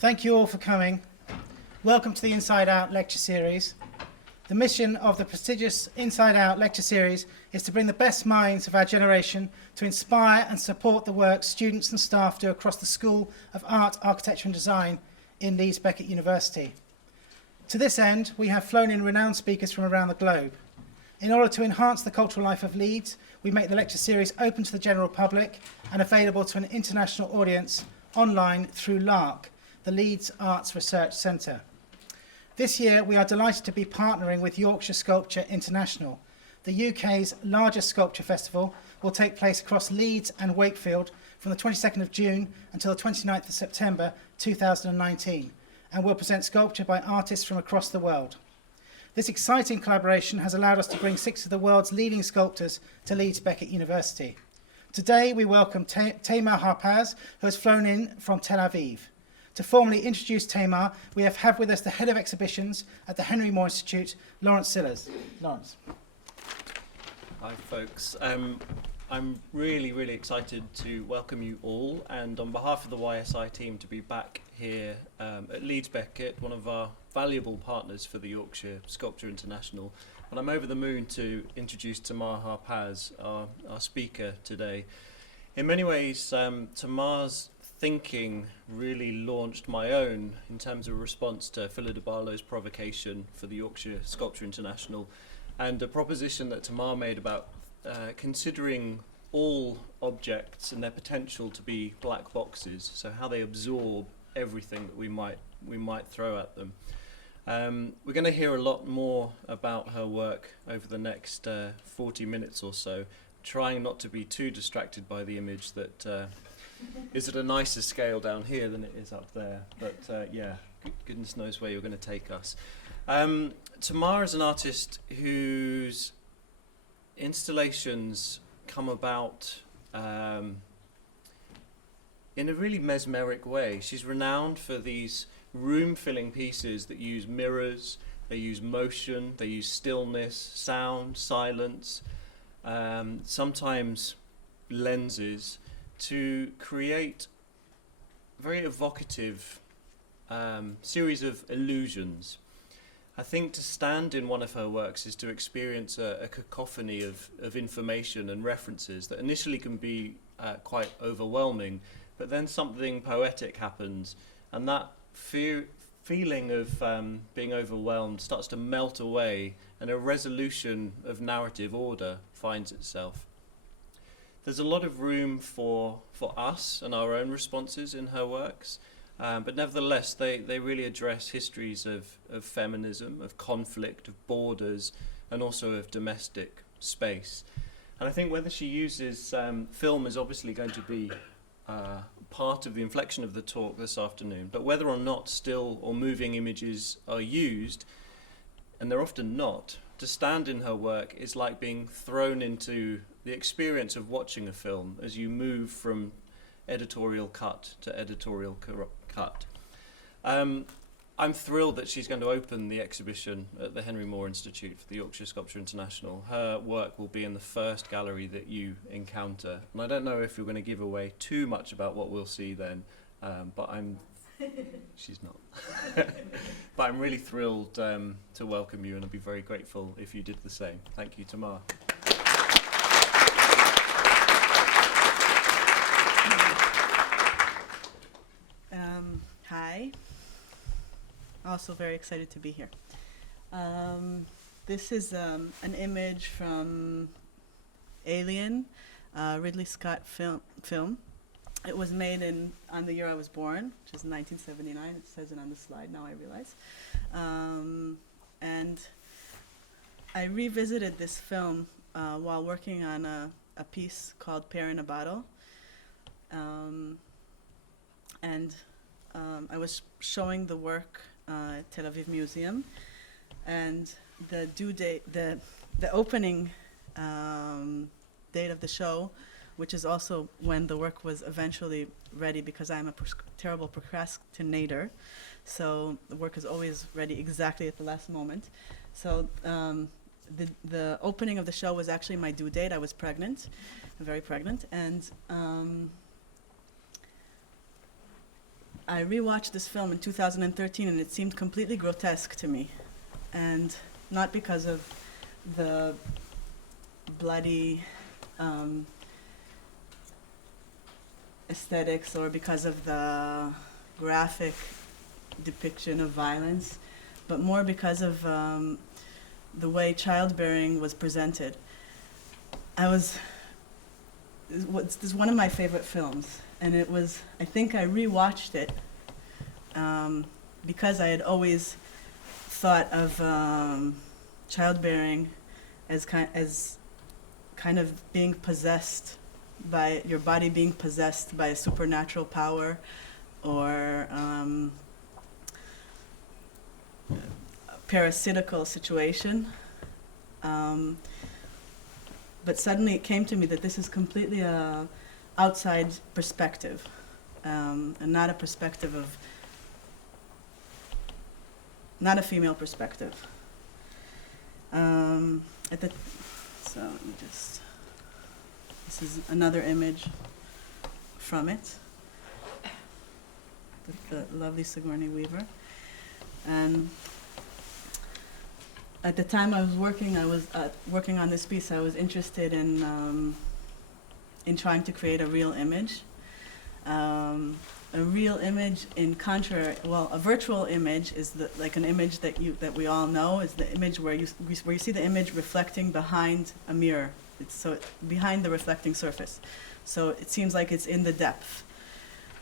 Thank you all for coming. Welcome to the Inside Out lecture series. The mission of the prestigious Inside Out lecture series is to bring the best minds of our generation to inspire and support the work students and staff do across the School of Art, Architecture and Design in Leeds Beckett University. To this end, we have flown in renowned speakers from around the globe. In order to enhance the cultural life of Leeds, we make the lecture series open to the general public and available to an international audience online through LARC, the Leeds Arts Research Centre. This year, we are delighted to be partnering with Yorkshire Sculpture International. The UK's largest sculpture festival will take place across Leeds and Wakefield from the 22nd of June until the 29th of September 2019, and will present sculpture by artists from across the world. This exciting collaboration has allowed us to bring 6 of the world's leading sculptors to Leeds Beckett University. Today, we welcome Tamar Harpaz, who has flown in from Tel Aviv. To formally introduce Tamar, we have with us the Head of Exhibitions at the Henry Moore Institute, Lawrence Sillers. Lawrence. Hi folks, I'm really excited to welcome you all, and on behalf of the YSI team to be back here at Leeds Beckett, one of our valuable partners for the Yorkshire Sculpture International. And I'm over the moon to introduce Tamar Harpaz, our speaker today. In many ways, Tamar's thinking really launched my own in terms of response to Philip de Barlow's provocation for the Yorkshire Sculpture International, and a proposition that Tamar made about considering all objects and their potential to be black boxes, so how they absorb everything that we might throw at them. We're going to hear a lot more about her work over the next 40 minutes or so, trying not to be too distracted by the image that is at a nicer scale down here than it is up there, but yeah, goodness knows where you're going to take us. Tamar is an artist whose installations come about in a really mesmeric way. She's renowned for these room-filling pieces that use mirrors, they use motion, they use stillness, sound, silence, sometimes lenses, to create a very evocative series of illusions. I think to stand in one of her works is to experience a cacophony of information and references that initially can be quite overwhelming, but then something poetic happens, and that feeling of being overwhelmed starts to melt away, and a resolution of narrative order finds itself. There's a lot of room for us and our own responses in her works, but nevertheless they really address histories of feminism, of conflict, of borders, and also of domestic space. And I think whether she uses film is obviously going to be part of the inflection of the talk this afternoon, but whether or not still or moving images are used, and they're often not, to stand in her work is like being thrown into the experience of watching a film as you move from editorial cut to editorial cut. I'm thrilled that she's going to open the exhibition at the Henry Moore Institute for the Yorkshire Sculpture International. Her work will be in the first gallery that you encounter. And I don't know if you're going to give away too much about what we'll see then, but she's not. But I'm really thrilled to welcome you, and I'd be very grateful if you did the same. Thank you, Tamar. Hi. Also very excited to be here. This is an image from Alien, Ridley Scott film. It was made on the year I was born, which is 1979. It says it on the slide, now I realize. And I revisited this film while working on a piece called Pear in a Bottle. And I was showing the work at Tel Aviv Museum, and the due date, the opening date of the show, which is also when the work was eventually ready, because I'm a terrible procrastinator, so the work is always ready exactly at the last moment. So the opening of the show was actually my due date. I was pregnant, very pregnant, and I rewatched this film in 2013, and it seemed completely grotesque to me. And not because of the bloody aesthetics or because of the graphic depiction of violence, but more because of the way childbearing was presented. This is one of my favorite films, and I think I rewatched it because I had always thought of childbearing as kind of being possessed by your body being possessed by a supernatural power, or a parasitical situation. But suddenly it came to me that this is completely a outside perspective, and not a perspective of, not a female perspective. So let me just, this is another image from it, with the lovely Sigourney Weaver. And at the time I was working on this piece, I was interested in trying to create a real image. A real image, in contrary, well, a virtual image is like an image that we all know is the image where you see the image reflecting behind a mirror. It's behind the reflecting surface. So it seems like it's in the depth.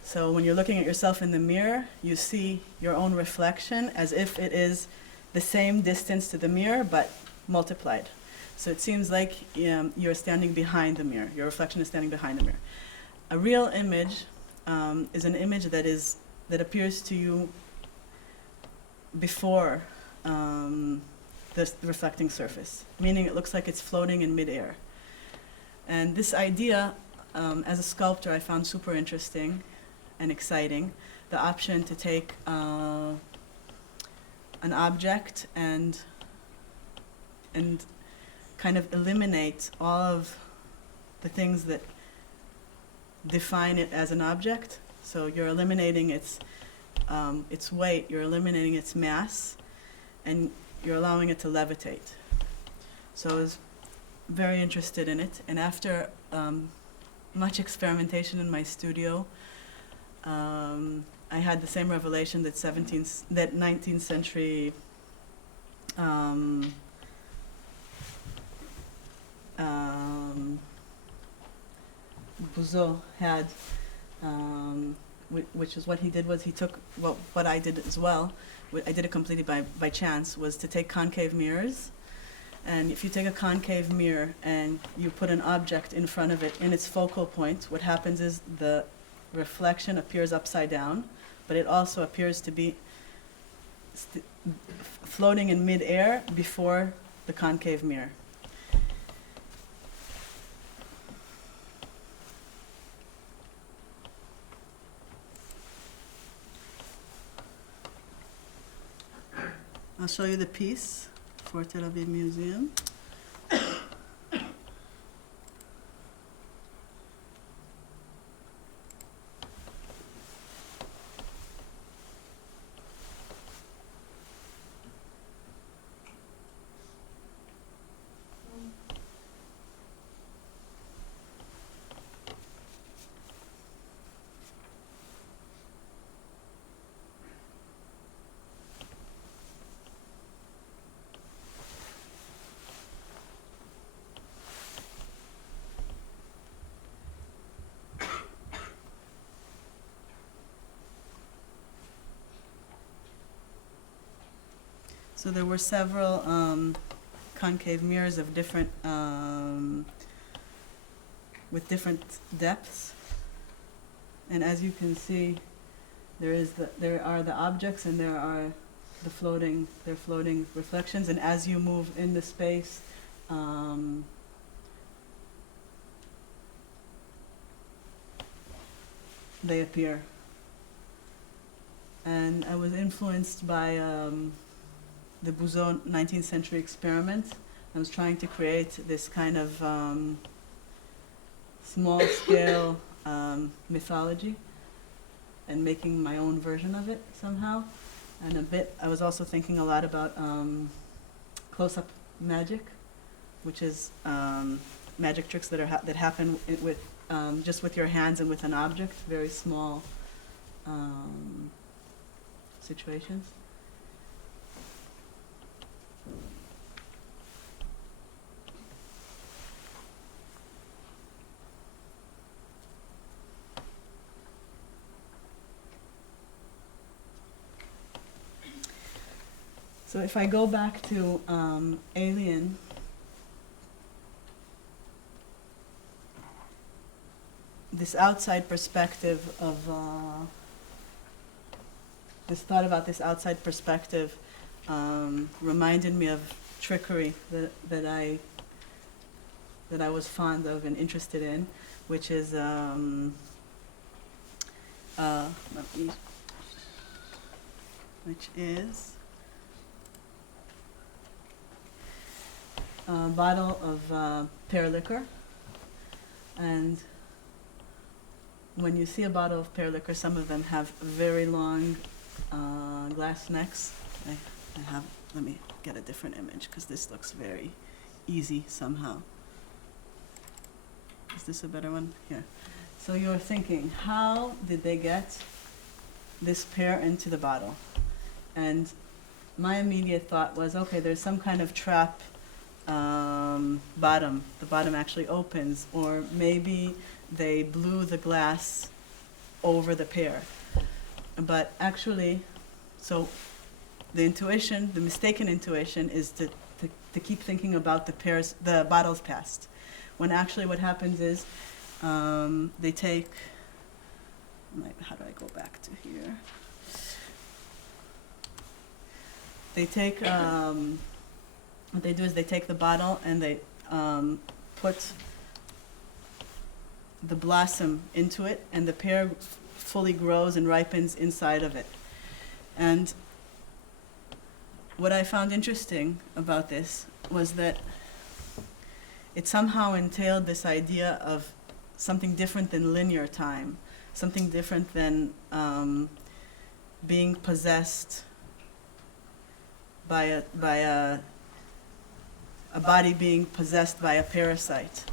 So when you're looking at yourself in the mirror, you see your own reflection as if it is the same distance to the mirror, but multiplied. So it seems like you're standing behind the mirror. Your reflection is standing behind the mirror. A real image is an image that appears to you before the reflecting surface, meaning it looks like it's floating in midair. And this idea, as a sculptor, I found super interesting and exciting. The option to take an object and kind of eliminate all of the things that define it as an object. So you're eliminating its weight, you're eliminating its mass, and you're allowing it to levitate. So I was very interested in it, and after much experimentation in my studio, I had the same revelation that 19th century Bouzeau had, which is what he did was he took what I did as well. I did it completely by chance, was to take concave mirrors. And if you take a concave mirror and you put an object in front of it in its focal point, what happens is the reflection appears upside down, but it also appears to be floating in midair before the concave mirror. I'll show you the piece for Tel Aviv Museum. So there were several concave mirrors of different, with different depths. And as you can see, there are the objects and there are the floating reflections. And as you move in the space, they appear. And I was influenced by the Bouzeau 19th century experiment. I was trying to create this kind of small-scale mythology. and making my own version of it somehow. And I was also thinking a lot about close-up magic, which is magic tricks that happen with just with your hands and with an object, very small situations. So if I go back to Alien, this outside perspective of this thought about this outside perspective reminded me of trickery that I was fond of and interested in, which is a bottle of pear liquor. And when you see a bottle of pear liquor, some of them have very long glass necks. Let me get a different image because this looks very easy somehow. Is this a better one? Here. So you're thinking, how did they get this pear into the bottle? And my immediate thought was, okay, there's some kind of trap bottom. The bottom actually opens, or maybe they blew the glass over the pear. But actually, so the mistaken intuition is to keep thinking about the bottle's past. When actually what happens is they take, how do I go back to here? They take, what they do is they take the bottle and they put the blossom into it, and the pear fully grows and ripens inside of it. And what I found interesting about this was that it somehow entailed this idea of something different than linear time, something different than being possessed by a body being possessed by a parasite.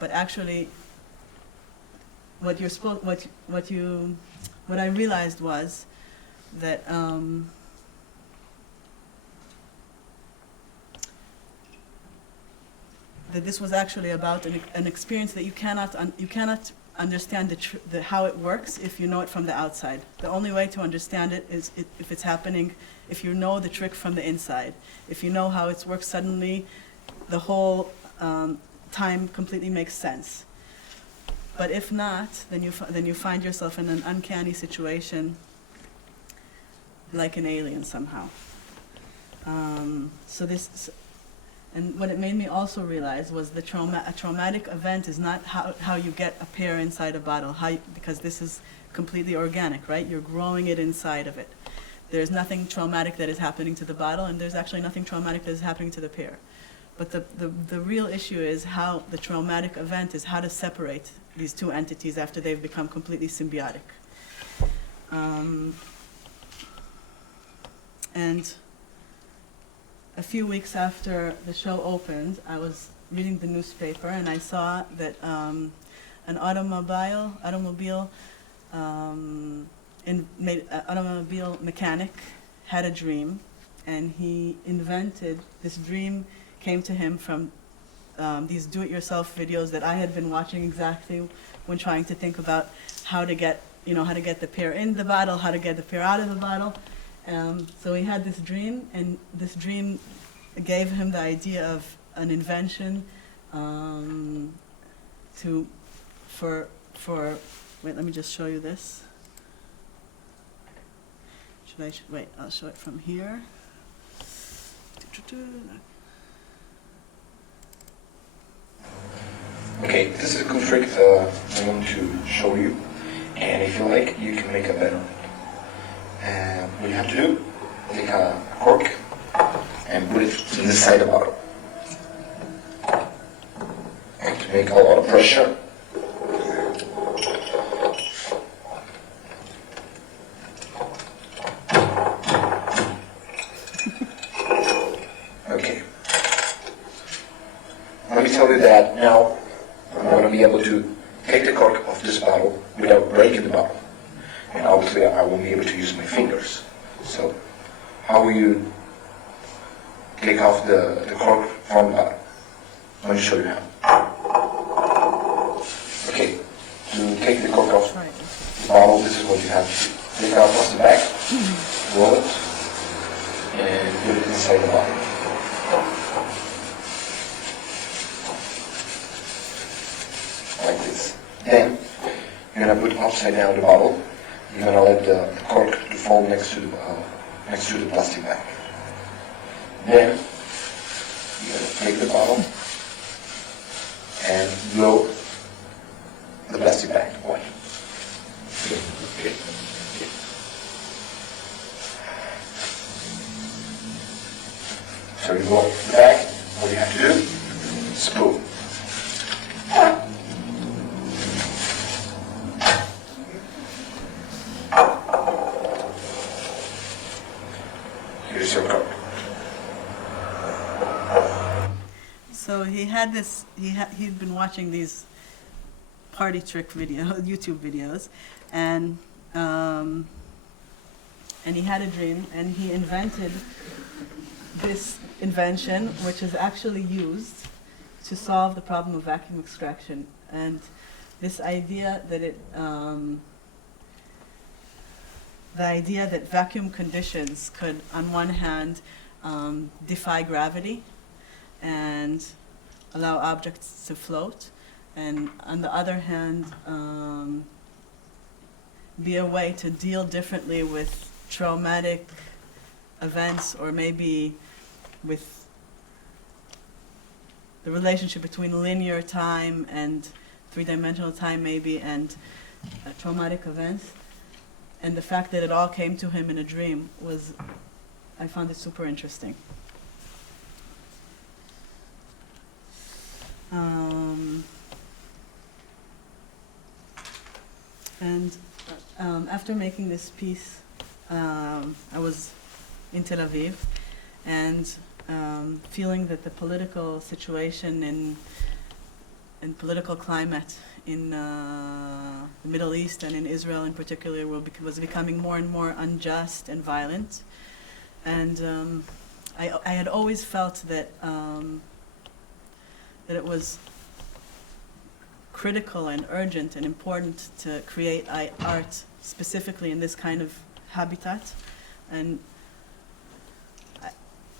But actually, what I realized was that that this was actually about an experience that you cannot understand how it works if you know it from the outside. The only way to understand it is if it's happening, if you know the trick from the inside. If you know how it works, suddenly the whole time completely makes sense. But if not, then you find yourself in an uncanny situation, like an alien somehow. And what it made me also realize was a traumatic event is not how you get a pear inside a bottle, because this is completely organic, right? You're growing it inside of it. There's nothing traumatic that is happening to the bottle, and there's actually nothing traumatic that is happening to the pear. But the real issue is how the traumatic event is how to separate these two entities after they've become completely symbiotic. And a few weeks after the show opened, I was reading the newspaper and I saw that an automobile mechanic had a dream, and he invented this dream. Came to him from these do-it-yourself videos that I had been watching exactly when trying to think about how to get the pear in the bottle, how to get the pear out of the bottle. So he had this dream, and this dream gave him the idea of an invention wait, let me just show you this. Wait, I'll show it from here. Okay, this is a cool trick that I want to show you, and if you like, you can make a bet on it. And what you have to do, take a cork and put it in the side of the bottle. And to make a lot of pressure, tell you that now I'm going to be able to take the cork of this bottle without breaking the bottle. And obviously I won't be able to use my fingers. So how will you take off the cork from the bottle? Let me show you how. Okay, to take the cork off Right. the bottle, this is what you have to do. Take out the back, roll it, and put it inside the bottle. Like this. Then you're gonna put upside down the bottle. You're gonna let the cork to fall next to the plastic bag. Then you're gonna take the bottle and blow the plastic bag away. Okay. So you blow the bag. What you have to do? Spoon. Here's your cork. So he had this, he'd been watching these party trick video, YouTube videos, and he had a dream, and he invented this invention, which is actually used to solve the problem of vacuum extraction. And this idea that the idea that vacuum conditions could, on one hand, defy gravity and allow objects to float, and on the other hand, be a way to deal differently with traumatic events, or maybe with the relationship between linear time and three-dimensional time maybe, and traumatic events. And the fact that it all came to him in a dream was, I found it super interesting. After making this piece, I was in Tel Aviv, and feeling that the political situation and political climate in the Middle East and in Israel in particular was becoming more and more unjust and violent. And I had always felt that that it was critical and urgent and important to create art specifically in this kind of habitat. And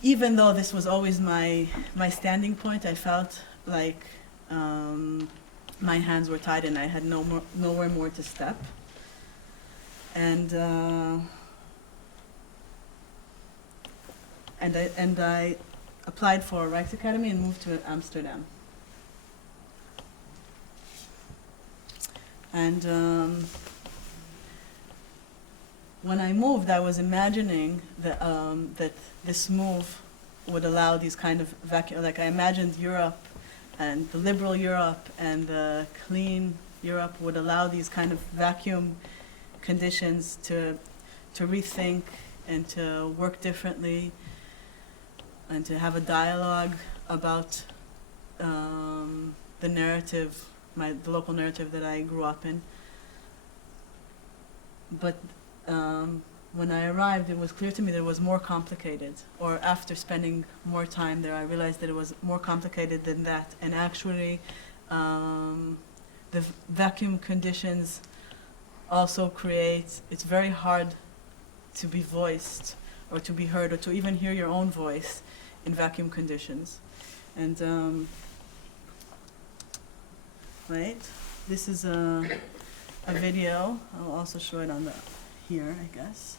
even though this was always my standing point, I felt like my hands were tied and I had nowhere more to step. And I applied for a Rijks Academy and moved to Amsterdam. And when I moved, I was imagining that this move would allow these kind of vacuum, like I imagined Europe and the liberal Europe and the clean Europe would allow these kind of vacuum conditions to rethink and to work differently and to have a dialogue about the narrative, the local narrative that I grew up in. But when I arrived, it was clear to me that it was more complicated. Or after spending more time there, I realized that it was more complicated than that. And actually, the vacuum conditions also create, it's very hard to be voiced or to be heard or to even hear your own voice in vacuum conditions. And right, this is a video. I'll also show it on here, I guess.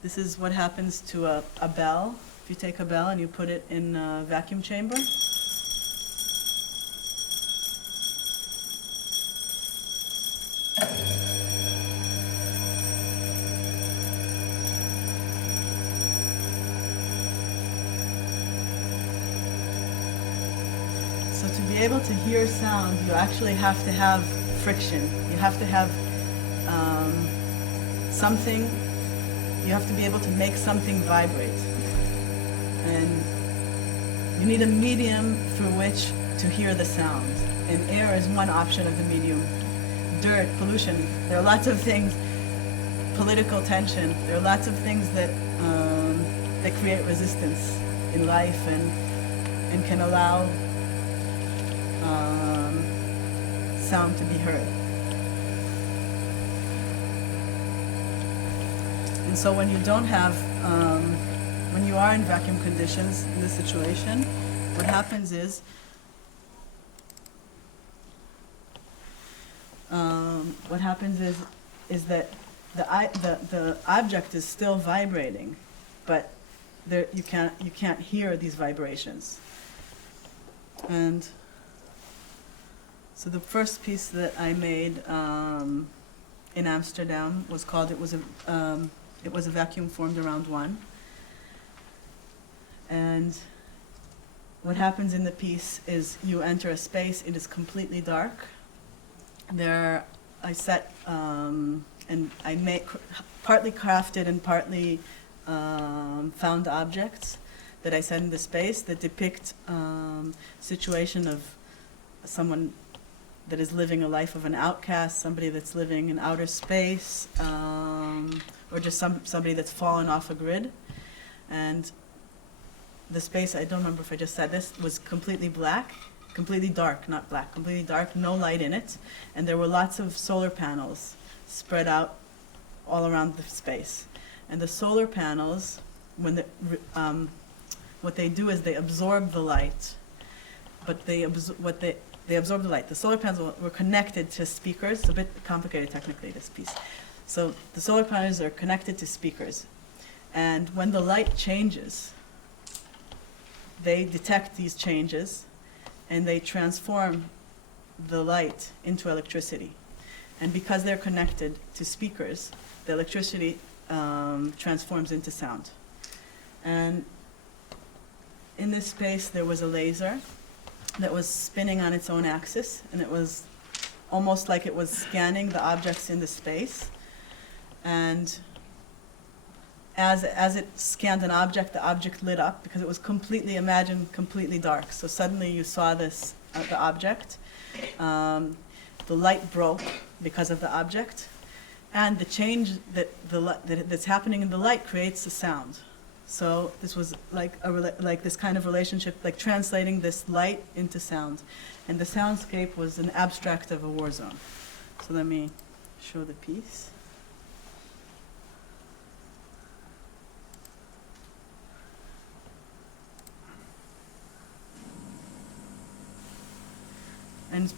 This is what happens to a bell. If you take a bell and you put it in a vacuum chamber. So to be able to hear sound, you actually have to have friction. You have to have something, you have to be able to make something vibrate. And You need a medium through which to hear the sound. And air is one option of the medium. Dirt, pollution, there are lots of things, political tension, there are lots of things that create resistance in life and can allow sound to be heard. And so when you don't have, when you are in vacuum conditions in this situation, what happens is, is that the object is still vibrating, but there, you can't hear these vibrations. And so the first piece that I made in Amsterdam was called It Was a Vacuum Formed Around One. And what happens in the piece is you enter a space, it is completely dark. There I set and I made partly crafted and partly found objects that I set in the space that depict situation of someone that is living a life of an outcast, somebody that's living in outer space, or just somebody that's fallen off a grid. And the space, I don't remember if I just said this, was completely black, completely dark, not black, completely dark, no light in it. And there were lots of solar panels spread out all around the space. And the solar panels, when what they do is they absorb the light, but they absorb the light. The solar panels were connected to speakers. It's a bit complicated technically, this piece. So the solar panels are connected to speakers. And when the light changes, they detect these changes and they transform the light into electricity. And because they're connected to speakers, the electricity transforms into sound. And in this space, there was a laser that was spinning on its own axis, and it was almost like it was scanning the objects in the space. And as it scanned an object, the object lit up because it was completely, imagine, completely dark. So suddenly you saw this, the object. The light broke because of the object, and the change that's happening in the light creates a sound. So this was like this kind of relationship, like translating this light into sound. And the soundscape was an abstract of a war zone. So let me show the piece. And it's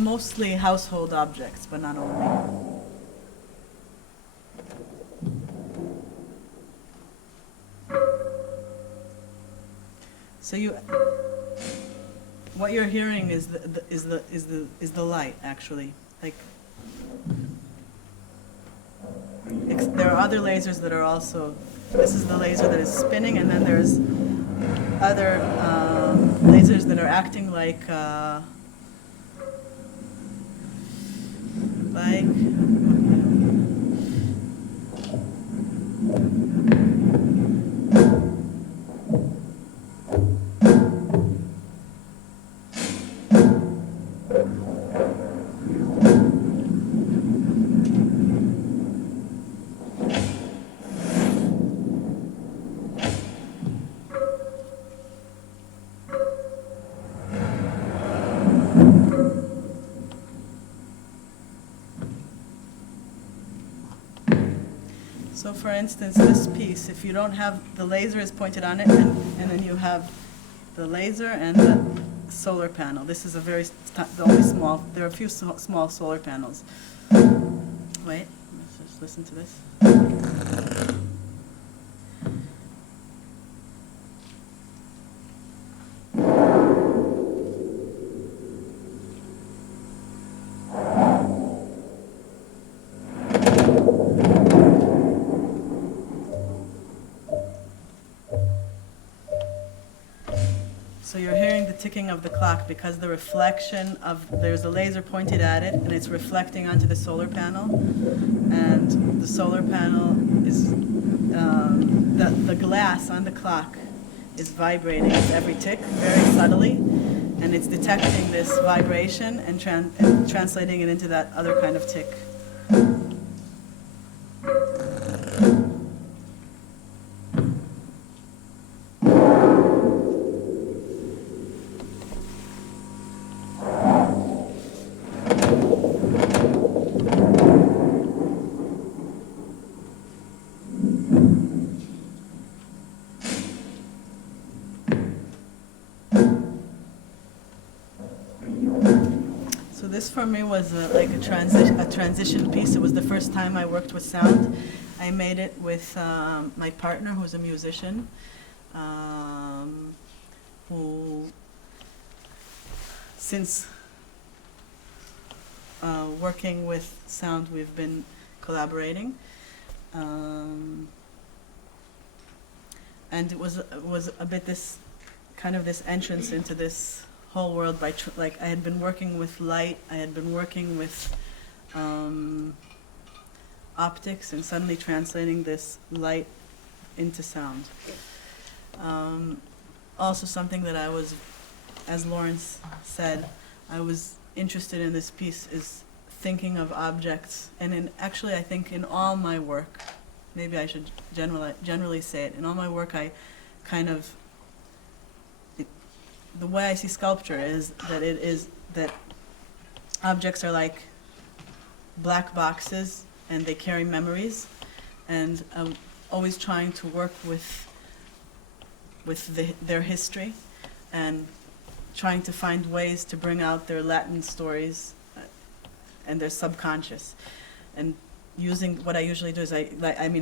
mostly household objects, but not only. So what you're hearing is the light, actually. Like, there are other lasers that are also. This is the laser that is spinning, and then there's other lasers that are acting like. So for instance, this piece, if you don't have, the laser is pointed on it, and then you have the laser and the solar panel. This is a very, only small, there are a few small solar panels. Wait, let's just listen to this. So you're hearing the ticking of the clock because the reflection of, there's a laser pointed at it and it's reflecting onto the solar panel. And the solar panel is, the glass on the clock is vibrating with every tick very subtly, and it's detecting this vibration and translating it into that other kind of tick. So this for me was like a transition piece. It was the first time I worked with sound. I made it with my partner, who's a musician, who, since working with sound, we've been collaborating. And it was a bit this kind of this entrance into this whole world by like I had been working with light, I had been working with optics, and suddenly translating this light into sound. Also something that I was, as Lawrence said, I was interested in this piece is thinking of objects, and actually I think in all my work, maybe I should generally say it, in all my work I kind of, the way I see sculpture is that objects are like black boxes and they carry memories, and I'm always trying to work with their history and trying to find ways to bring out their latent stories and their subconscious. And using, what I usually do is I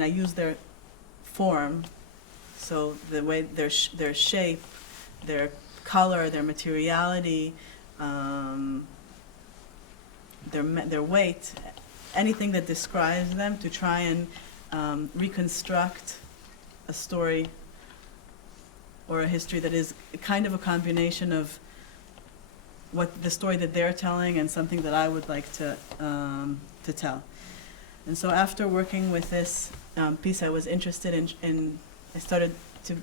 use their form, so the way their shape, their color, their materiality, their weight, anything that describes them, to try and reconstruct a story or a history that is kind of a combination of what the story that they're telling and something that I would like to tell. And so after working with this piece, I was interested in I started to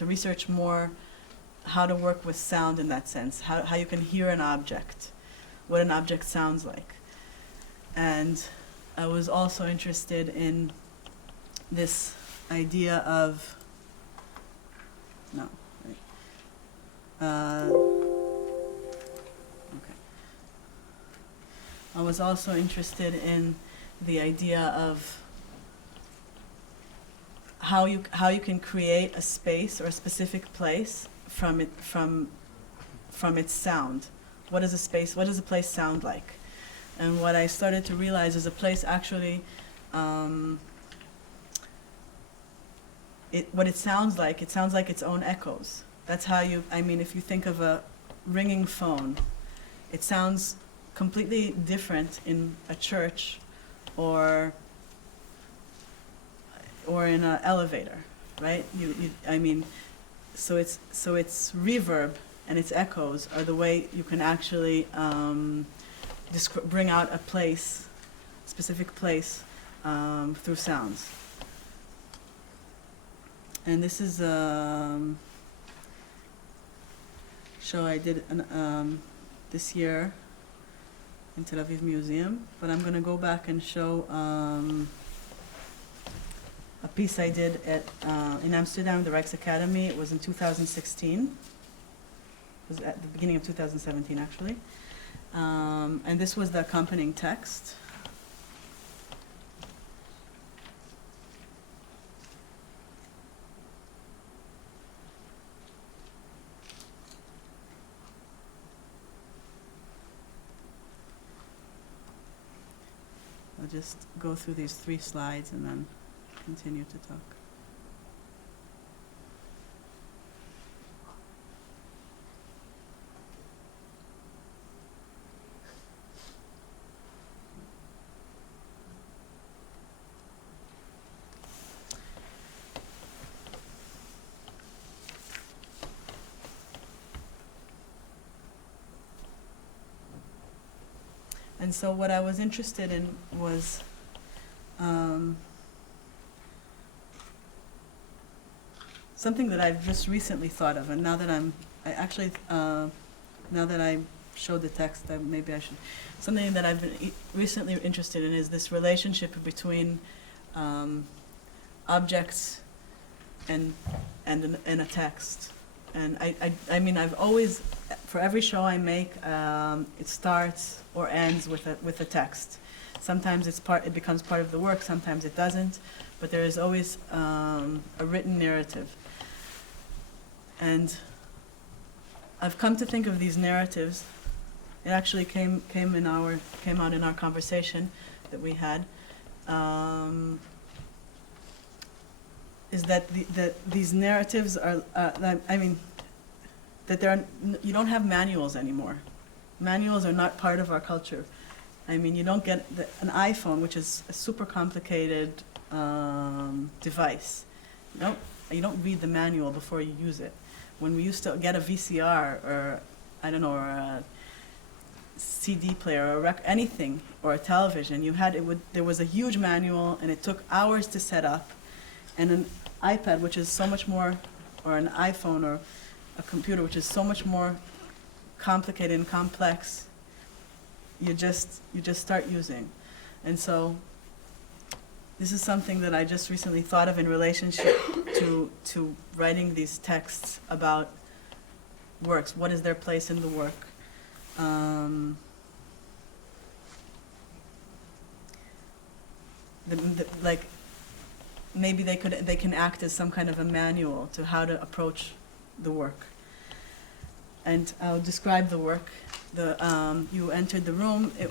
research more how to work with sound in that sense, how you can hear an object, what an object sounds like. And I was also interested in this idea of, I was also interested in the idea of how you can create a space or a specific place from its sound. What does a place sound like? And what I started to realize is a place actually, what it sounds like its own echoes. That's how if you think of a ringing phone, it sounds completely different in a church or in an elevator, right? So its reverb and its echoes are the way you can actually bring out a place, specific place, through sounds. And this is a show I did this year in Tel Aviv Museum, but I'm going to go back and show a piece I did in Amsterdam, the Rijksacademy. It was in 2016. It was at the beginning of 2017, actually. And this was the accompanying text. I'll just go through these 3 slides and then continue to talk. And so what I was interested in was something that I've just recently thought of, and now that now that I showed the text, maybe I should, something that I've been recently interested in is this relationship between objects and a text. And I mean, I've always, for every show I make, it starts or ends with a text. Sometimes it becomes part of the work, sometimes it doesn't, but there is always a written narrative. And I've come to think of these narratives. It actually came out in our conversation that we had. Is that these narratives are? I mean, that you don't have manuals anymore. Manuals are not part of our culture. I mean, you don't get an iPhone, which is a super complicated device. You don't read the manual before you use it. When we used to get a VCR or I don't know, or a CD player or anything, or a television, there was a huge manual, and it took hours to set up. And an iPad, which is so much more, or an iPhone or a computer, which is so much more complicated and complex, you just start using. And so this is something that I just recently thought of in relationship to writing these texts about works. What is their place in the work? Like, maybe they can act as some kind of a manual to how to approach the work. And I'll describe the work. You entered the room. It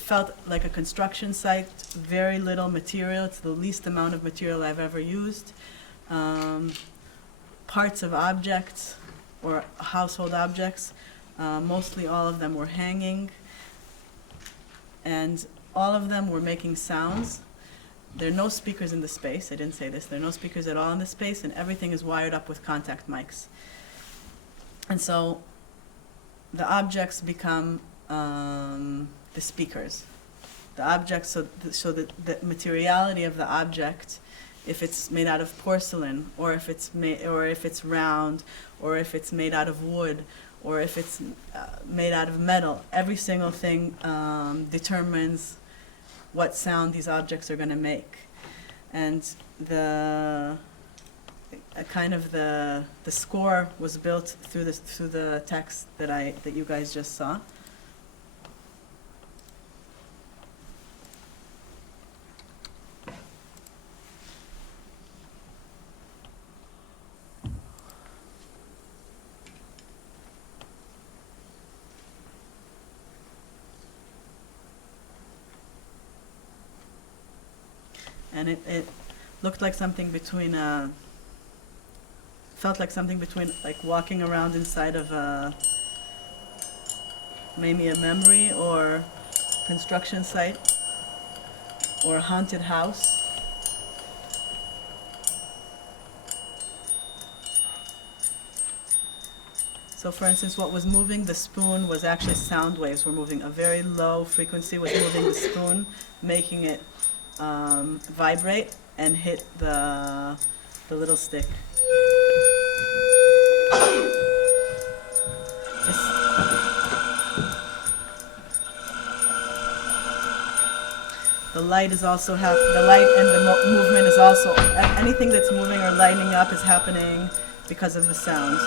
felt like a construction site. Very little material. It's the least amount of material I've ever used. Parts of objects or household objects. Mostly all of them were hanging, and all of them were making sounds. There are no speakers in the space. I didn't say this. There are no speakers at all in the space, and everything is wired up with contact mics. And so the objects become the speakers. The objects, so the materiality of the object, if it's made out of porcelain, or if it's round, or if it's made out of wood, or if it's made out of metal, every single thing determines what sound these objects are going to make. And the score was built through the text that you guys just saw. And it looked like something between felt like something between like walking around inside of maybe a memory or construction site or a haunted house. So for instance, what was moving the spoon was actually sound waves were moving. A very low frequency was moving the spoon, making it vibrate and hit the little stick. The light is also the light and the movement is also, anything that's moving or lighting up is happening because of the sound.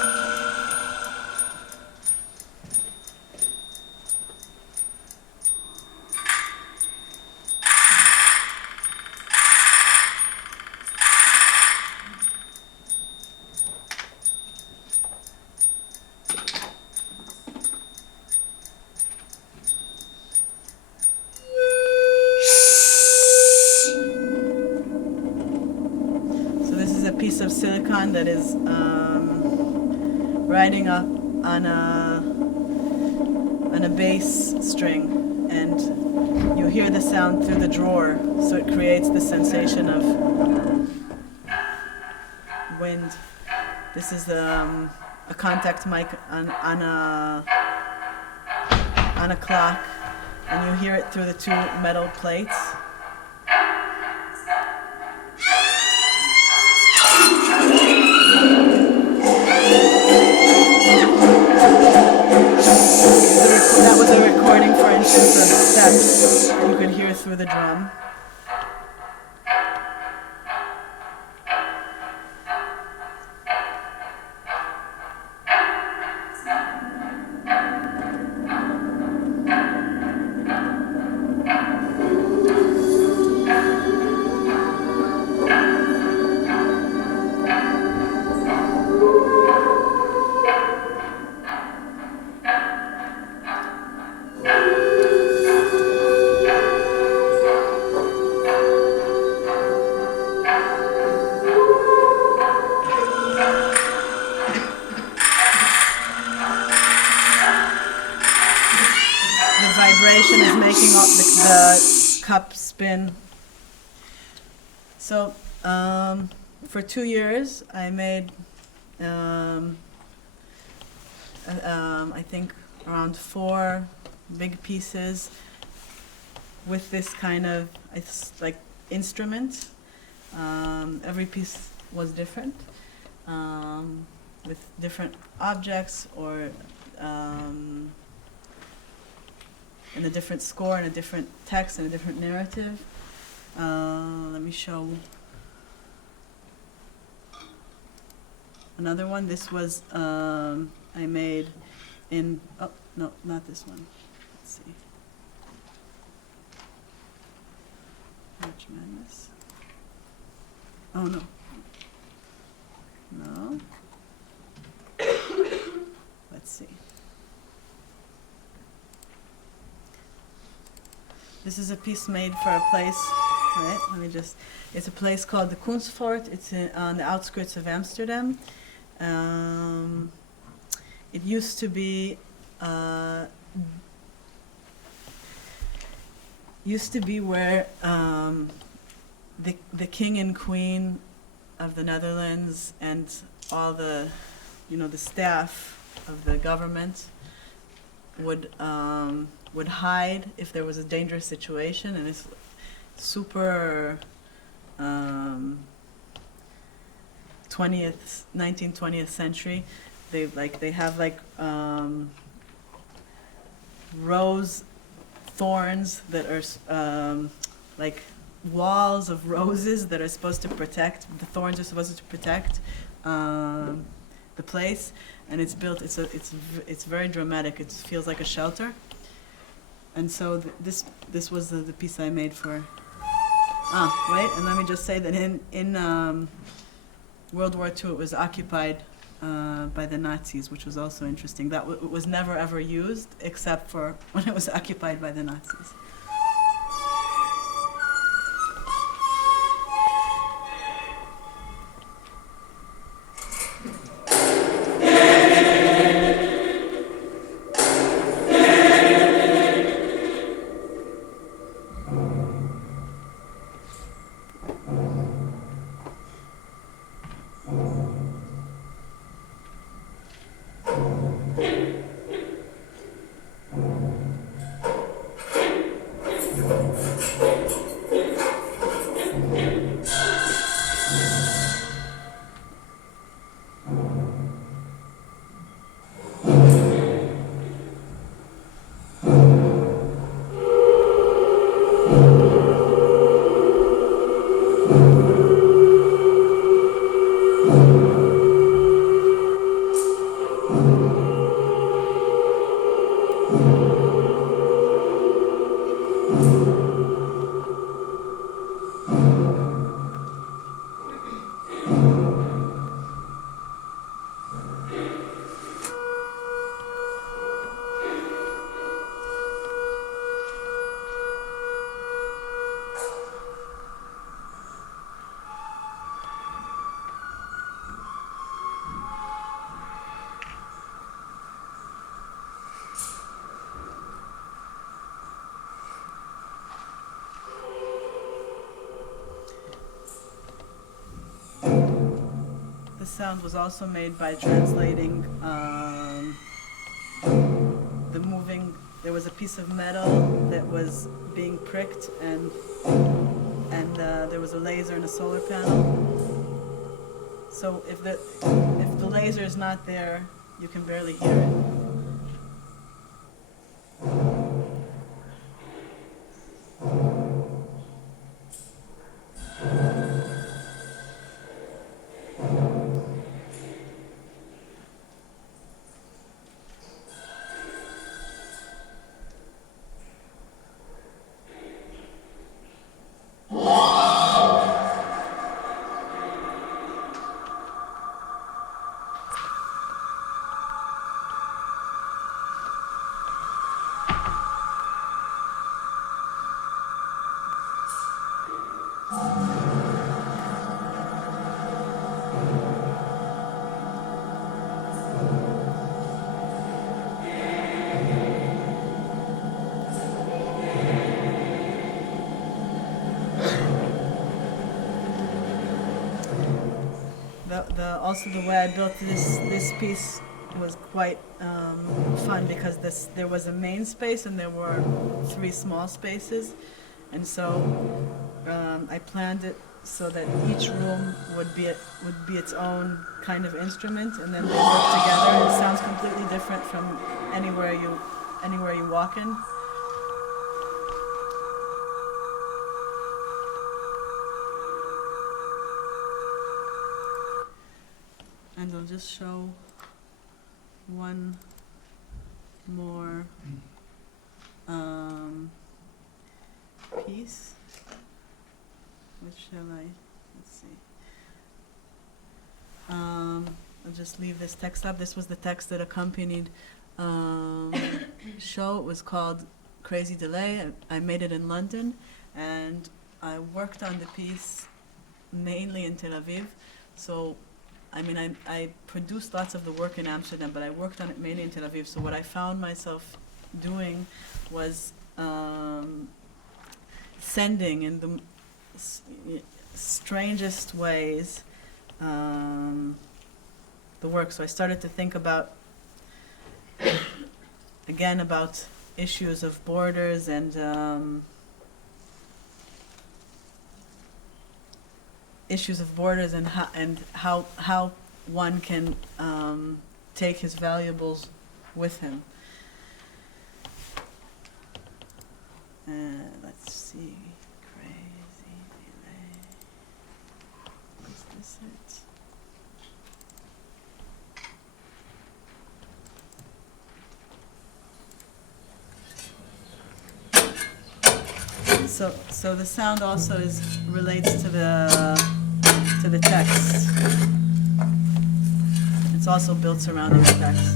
Piece of silicon that is riding up on a bass string, and you hear the sound through the drawer, so it creates the sensation of wind. This is a contact mic on a clock, and you hear it through the two metal plates. with a drum. Vibration is making all the cup spin. So for 2 years I made I think around 4 big pieces with this kind of like instrument. Every piece was different, with different objects or in a different score and a different text and a different narrative. Let me show another one. This was I made in, oh no, not this one. Let's see. March Madness. Oh no. No. Let's see. This is a piece made for a place, right? Let me just, it's a place called the Kunstfort. It's on the outskirts of Amsterdam. It used to be where the king and queen of the Netherlands and all the, the staff of the government would hide if there was a dangerous situation, and it's super 19th, 20th century. They have rose thorns that are like walls of roses that are supposed to protect. The thorns are supposed to protect the place, and it's built. It's very dramatic. It feels like a shelter. And so this was the piece I made for. Wait, and let me just say that in World War II it was occupied by the Nazis, which was also interesting. That was never ever used except for when it was occupied by the Nazis. Sound was also made by translating the moving. There was a piece of metal that was being pricked, and there was a laser and a solar panel. So if the laser is not there, you can barely hear it. Also the way I built this piece was quite fun because there was a main space and there were 3 small spaces, and so I planned it so that each room would be its own kind of instrument, and then they work together. And it sounds completely different from anywhere you walk in. And I'll just show one more piece. Which shall I? Let's see. I'll just leave this text up. This was the text that accompanied show. It was called Crazy Delay. I made it in London, and I worked on the piece mainly in Tel Aviv. So, I mean, I produced lots of the work in Amsterdam, but I worked on it mainly in Tel Aviv. So what I found myself doing was sending in the strangest ways the work. So I started to think about, again, about issues of borders and how one can take his valuables with him. Let's see. Crazy delay. Is this it? So the sound also relates to the text. It's also built surrounding the text.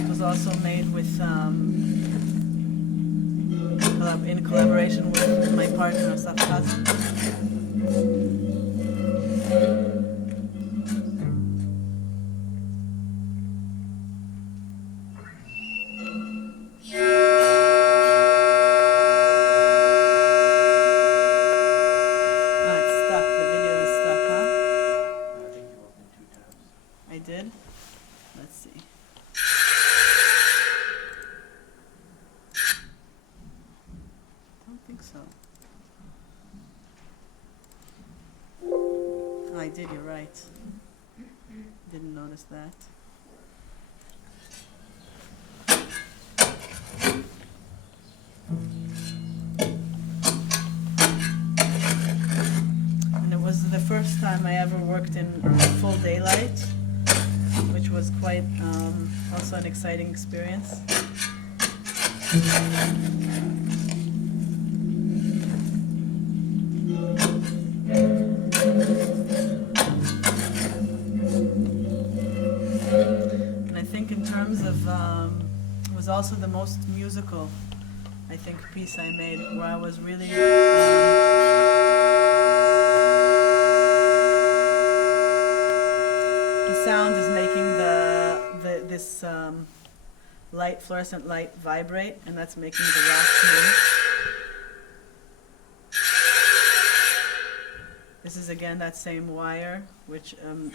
It was also made with in collaboration with my partner Harpaz. I did, you're right. Didn't notice that. And it was the first time I ever worked in full daylight, which was quite also an exciting experience. It was also the most musical, I think, piece I made, where I was really the sound is making this fluorescent light vibrate, and that's making the rocks move. This is again that same wire, which and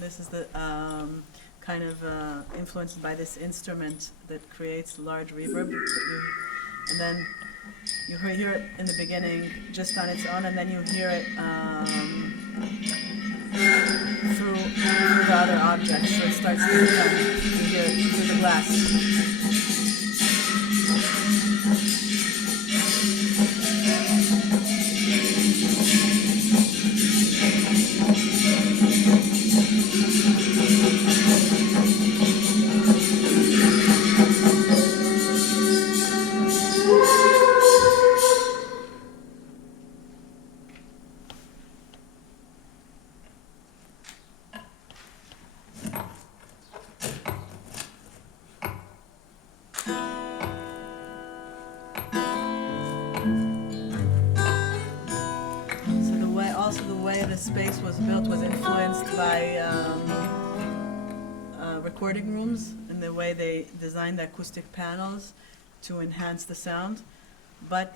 this is the kind of influenced by this instrument that creates large reverb. And then you hear it in the beginning just on its own, and then you hear it through the other objects. So it starts to become, you hear it through the glass. way the space was built was influenced by recording rooms and the way they designed the acoustic panels to enhance the sound. But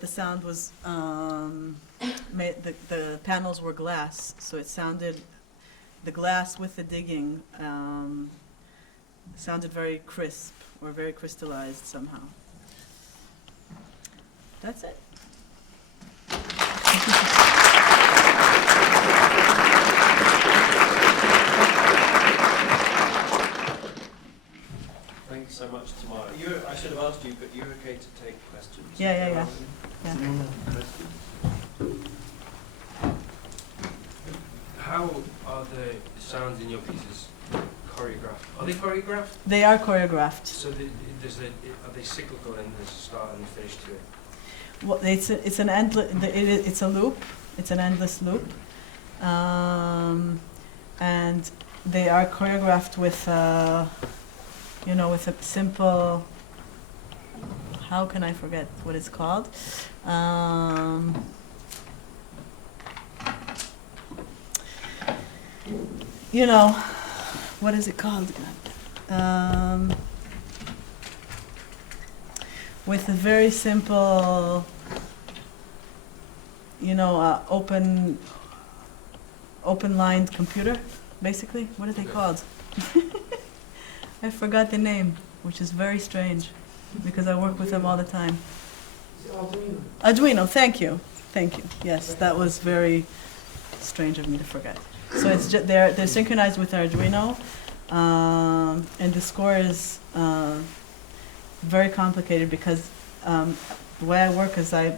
the sound was the panels were glass, so it sounded, the glass with the digging sounded very crisp or very crystallized somehow. That's it. Thanks so much, Tamar. I should have asked you, but you're okay to take questions. Yeah. How are the sounds in your pieces choreographed? Are they choreographed? They are choreographed. So are they cyclical and there's a start and a finish to it? Well, it's an endless. It's a loop. It's an endless loop, and they are choreographed with, with a simple. How can I forget what it's called? What is it called? With a very simple, open-lined computer, basically. What are they called? I forgot the name, which is very strange, because I work with them all the time. Arduino, thank you. Yes, that was very strange of me to forget. So it's they're synchronized with Arduino, and the score is very complicated because the way I work is I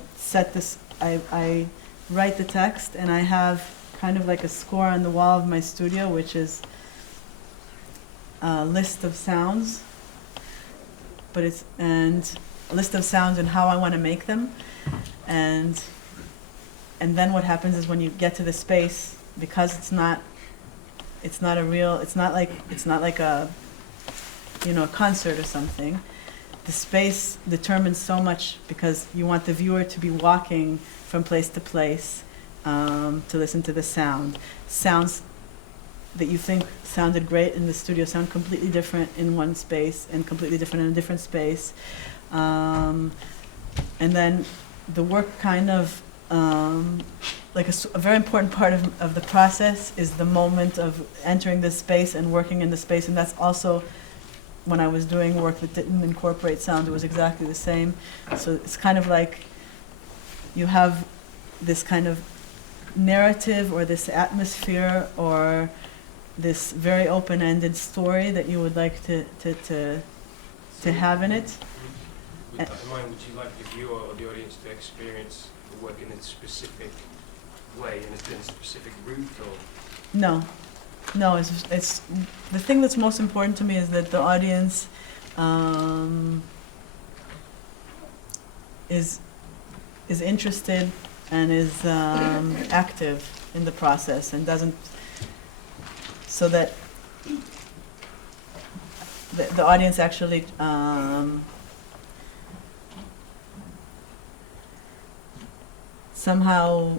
write the text and I have kind of like a score on the wall of my studio, which is a list of sounds, and a list of sounds and how I want to make them, and then what happens is when you get to the space, because it's not like a a concert or something. The space determines so much because you want the viewer to be walking from place to place to listen to the sound. Sounds that you think sounded great in the studio sound completely different in one space and completely different in a different space. And then the work kind of, like a very important part of the process is the moment of entering the space and working in the space, and that's also when I was doing work that didn't incorporate sound, it was exactly the same. So it's kind of like you have this kind of narrative or this atmosphere or this very open-ended story that you would like to have in it. With that in mind, would you like the viewer or the audience to experience the work in a specific way and in a specific route, or? No, it's the thing that's most important to me is that the audience is interested and is active in the process and doesn't, so that the audience actually somehow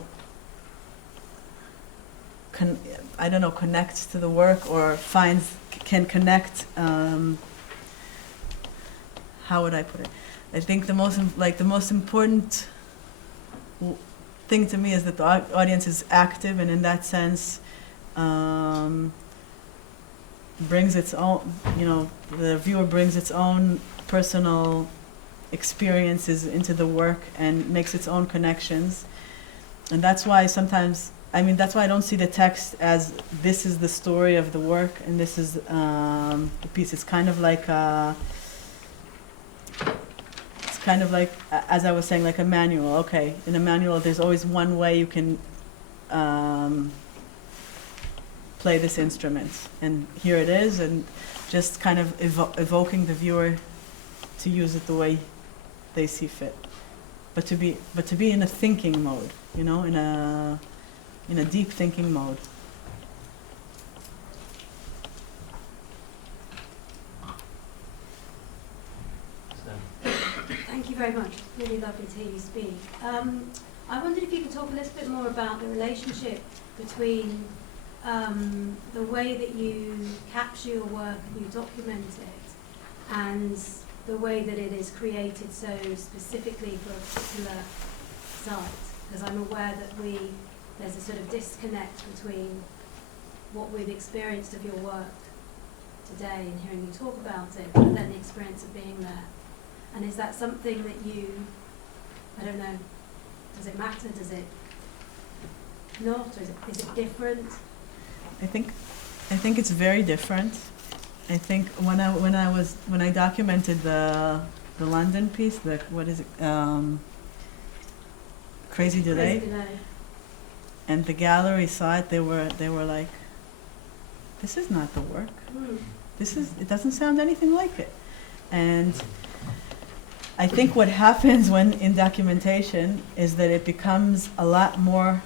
connects to the work or can connect. How would I put it? I think the most important thing to me is that the audience is active, and in that sense, brings its own. The viewer brings its own personal experiences into the work and makes its own connections, and that's why sometimes. That's why I don't see the text as this is the story of the work and this is the piece. It's kind of like as I was saying, like a manual. Okay, in a manual, there's always one way you can play this instrument, and here it is, and just kind of evoking the viewer to use it the way they see fit, but to be in a thinking mode, in a deep thinking mode. Thank you very much. Really lovely to hear you speak. I wondered if you could talk a little bit more about the relationship between the way that you capture your work and you document it, and the way that it is created so specifically for a particular site. Because I'm aware that there's a sort of disconnect between what we've experienced of your work today and hearing you talk about it, and then the experience of being there. And is that something that you, I don't know, does it matter, does it not, or is it different? I think it's very different. I think when I documented the London piece, what is it, Crazy Delay, and the gallery saw it, they were like, this is not the work. It doesn't sound anything like it. And I think what happens when in documentation is that it becomes a lot more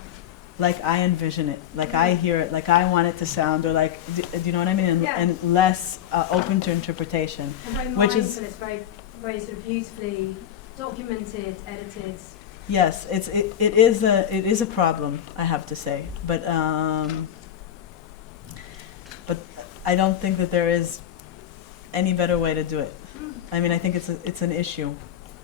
like I envision it, like I hear it, like I want it to sound, or like, do you know what I mean? And, Yeah. and less open to interpretation. And very Which mindful, is- it's very, very sort of beautifully documented, edited. Yes, it is a problem, I have to say, but I don't think that there is any better way to do it. I mean, I think it's an issue.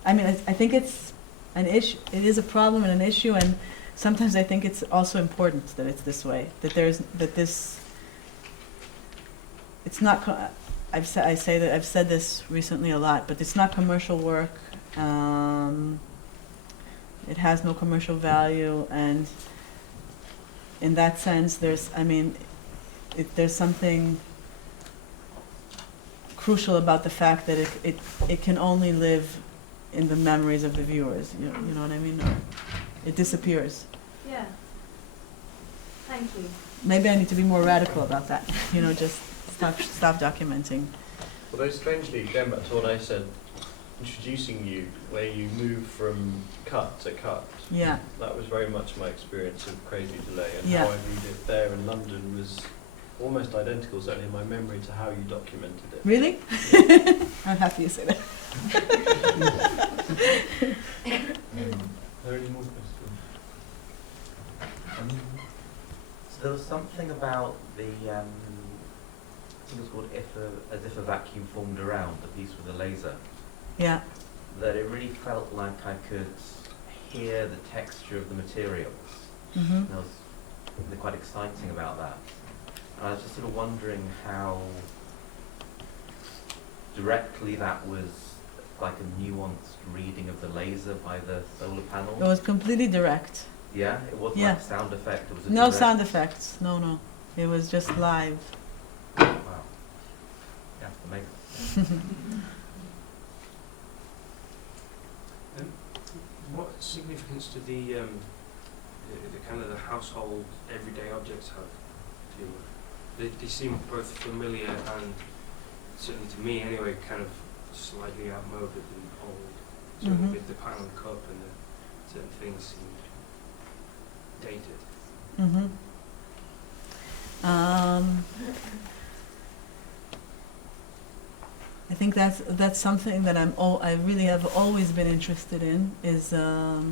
I mean, I think it's an issue. It is a problem and an issue, and sometimes I think it's also important that it's this way. It's not. I've said this recently a lot, but it's not commercial work. It has no commercial value, and in that sense, there's something crucial about the fact that it can only live in the memories of the viewers. You know what I mean? Or it disappears. Yeah. Thank you. Maybe I need to be more radical about that. Just stop documenting. Although strangely, going back to what I said, introducing you, where you move from cut to cut, Yeah. that was very much my experience of Crazy Delay, and Yeah. how I viewed it there in London was almost identical, certainly in my memory, to how you documented it. Really? I'm happy you say that. Are there any more questions? So there was something about the, I think it was called As If a Vacuum Formed Around, the piece with the laser, Yeah. that it really felt like I could hear the texture of the materials. Mhm. And there was something quite exciting about that. And I was just sort of wondering how directly that was like a nuanced reading of the laser by the solar panel. It was completely direct. Yeah, it wasn't Yeah. like sound effect. It was a No direct- sound effects. No. It was just live. Wow. Yeah, amazing. What significance do the kind of the household everyday objects have to your work? They seem both familiar and, certainly to me anyway, kind of slightly outmoded and old. Certainly Mhm. with the panel cup and the certain things seem dated. Mhm. I think that's something that I really have always been interested in. Is the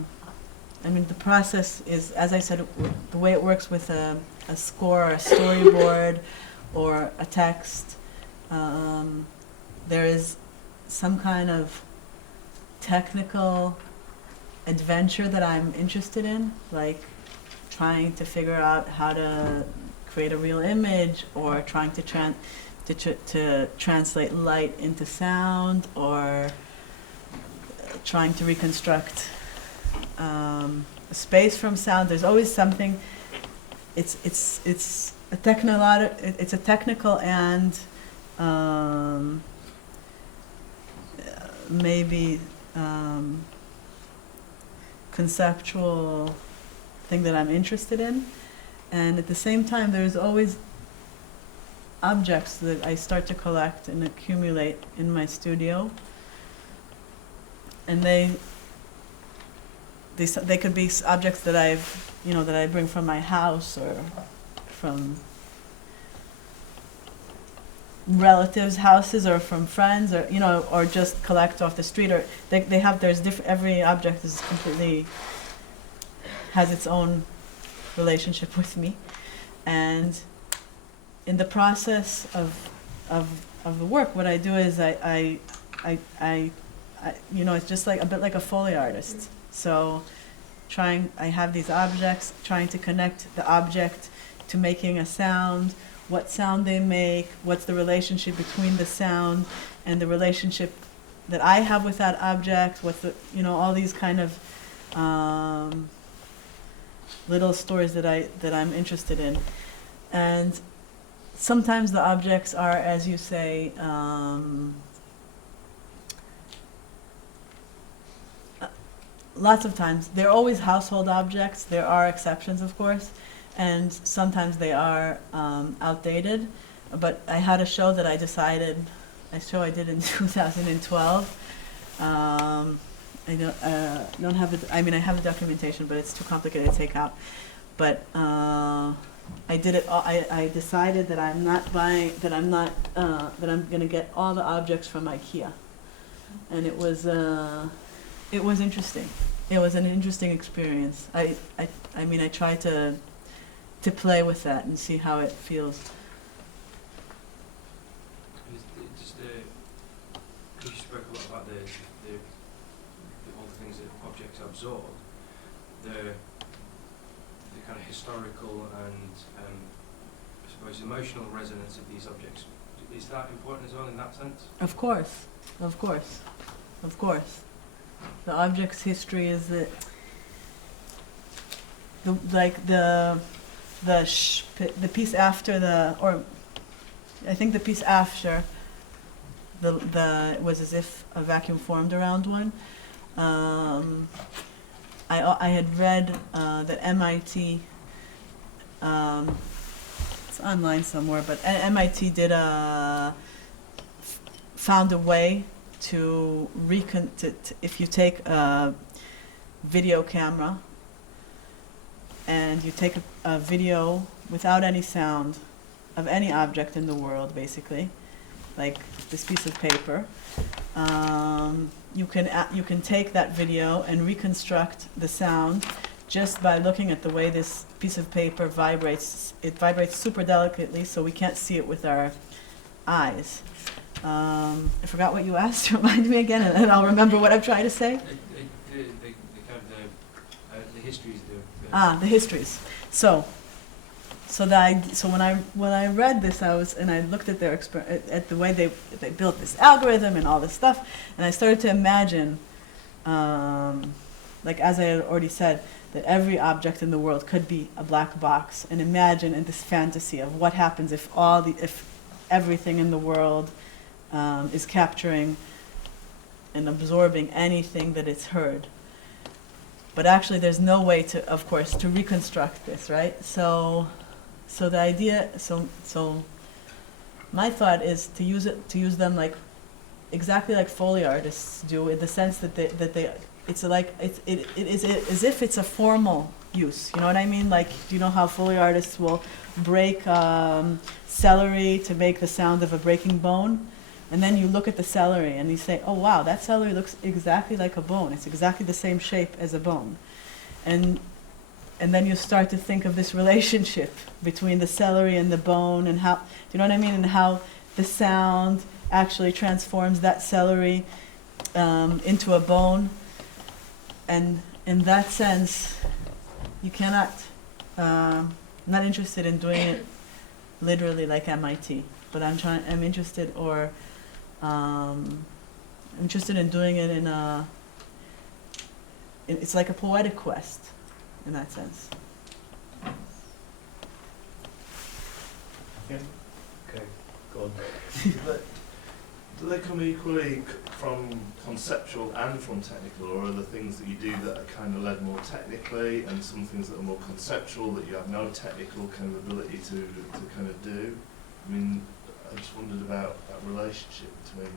process is, as I said, the way it works with a score, a storyboard, or a text. There is some kind of technical adventure that I'm interested in, like trying to figure out how to create a real image, or trying to translate light into sound, or trying to reconstruct a space from sound. There's always something. It's a technical and maybe conceptual thing that I'm interested in, and at the same time there's always objects that I start to collect and accumulate in my studio, and they could be objects that that I bring from my house or from relatives' houses or from friends, or or just collect off the street, or every object is completely has its own relationship with me. And in the process of the work, what I do is I you know, it's just like a bit like a Foley artist. So I have these objects, trying to connect the object to making a sound, what sound they make, what's the relationship between the sound and the relationship that I have with that object, what's the, you know, all these kind of little stories that I'm interested in. And sometimes the objects are, as you say, lots of times, they're always household objects. There are exceptions, of course, and sometimes they are outdated. But I had a show that I did in 2012. I don't have it. I mean, I have the documentation, but it's too complicated to take out. But I did it. I decided that I'm not buying. That I'm going to get all the objects from IKEA, and it was interesting. It was an interesting experience. I mean, I tried to play with that and see how it feels. You spoke a lot about all the things that objects absorb, the kind of historical and I suppose emotional resonance of these objects. Is that important as well in that sense? Of course. The object's history is the piece after I think the piece after it was as if a vacuum formed around one. I had read that MIT, it's online somewhere, but MIT found a way to if you take a video camera and you take a video without any sound of any object in the world, basically, like this piece of paper, you can take that video and reconstruct the sound just by looking at the way this piece of paper vibrates. It vibrates super delicately, so we can't see it with our eyes. I forgot what you asked. Remind me again, and I'll remember what I'm trying to say. The histories. The histories. So when I read this, I looked at at the way they built this algorithm and all this stuff, and I started to imagine, like as I had already said, that every object in the world could be a black box, and imagine in this fantasy of what happens if everything in the world is capturing and absorbing anything that it's heard. But actually, there's no way to, of course, to reconstruct this, right? So the idea, so my thought is to use them like exactly like Foley artists do, in the sense that it's as if it's a formal use. You know what I mean? Like, do you know how Foley artists will break celery to make the sound of a breaking bone? And then you look at the celery and you say, oh wow, that celery looks exactly like a bone. It's exactly the same shape as a bone. And then you start to think of this relationship between the celery and the bone, and how, do you know what I mean? And how the sound actually transforms that celery into a bone. And in that sense, you cannot, I'm not interested in doing it literally like MIT, but I'm interested in doing it it's like a poetic quest in that sense. Okay, go on. Do they come equally from conceptual and from technical, or are there things that you do that are kind of led more technically, and some things that are more conceptual that you have no technical kind of ability to kind of do? I mean, I just wondered about that relationship between.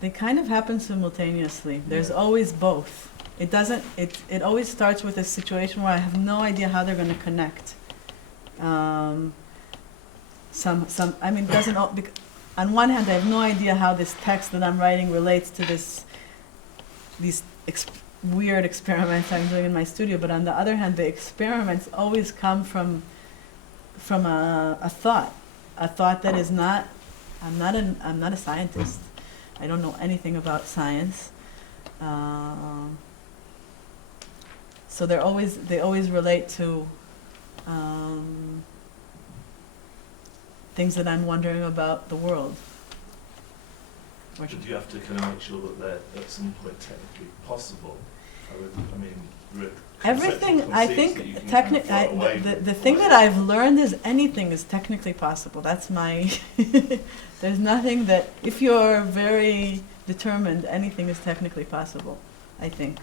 They kind of happen simultaneously. There's Yeah. always both. It doesn't. It always starts with a situation where I have no idea how they're going to connect. I mean, it doesn't. On one hand, I have no idea how this text that I'm writing relates to these weird experiments I'm doing in my studio, but on the other hand, the experiments always come from a thought that is not. I'm not a scientist. I don't know anything about science. So they always relate to things that I'm wondering about the world. But you have to kind of make sure that they're at some point technically possible. Everything, I think, the thing that I've learned is anything is technically possible. That's my, there's nothing that, if you're very determined, anything is technically possible, I think.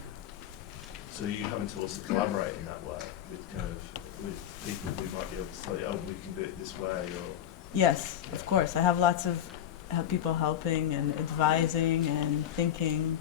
So you're having to also collaborate in that way with people who might be able to tell you, oh, we can do it this way, or... Yes, of course. I have lots of people helping and advising and thinking.